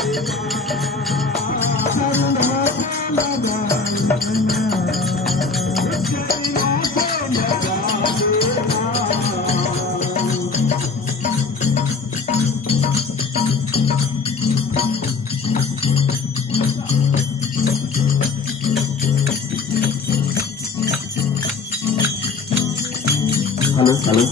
hello hello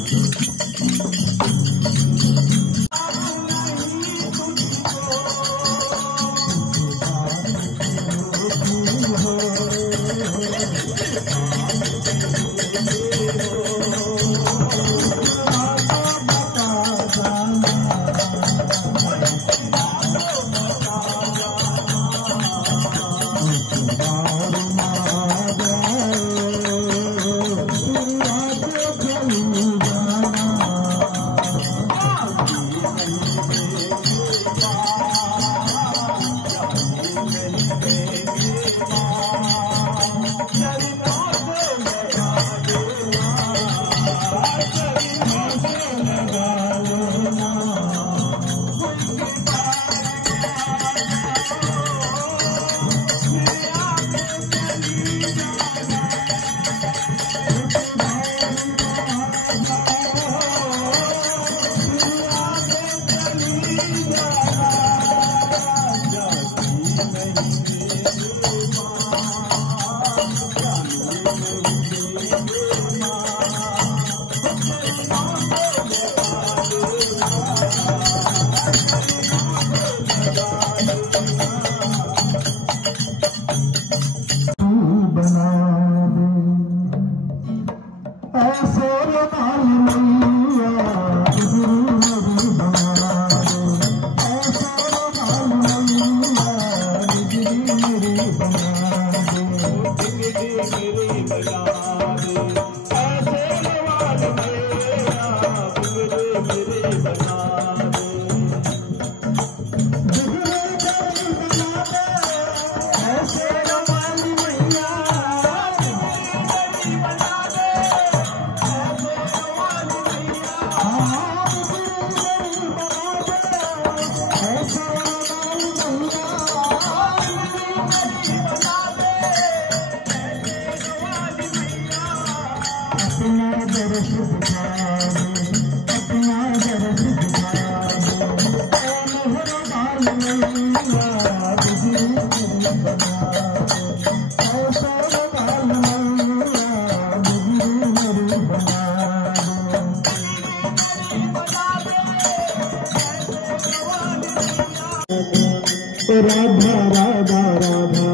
Radha Radha Radha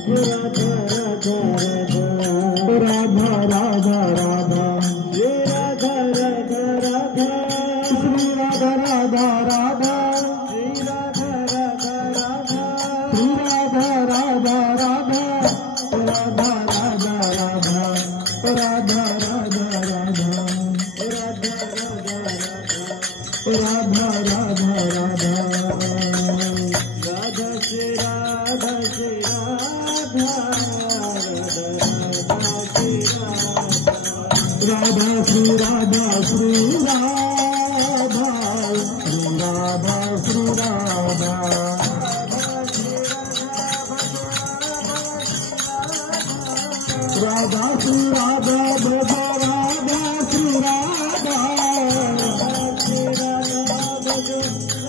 Radha Radha Radha Radha हे राधा राधा राधा श्री राधा राधा राधा श्री राधा राधा राधा श्री राधा राधा राधा राधा राधा राधा राधा राधा राधा राधा राधा राधा श्री राधा श्री राधा राधा श्री राधा श्री राधा राधा श्री राधा राधा श्री राधा भज राधा श्री राधा राधा श्री राधा भज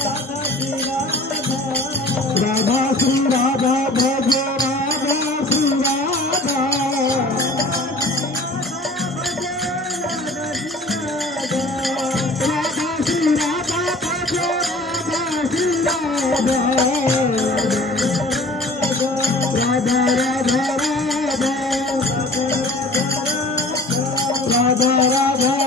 राधा श्री राधा राधा श्री राधा भज राधा श्री राधा राधा राधा राधा राधा राधा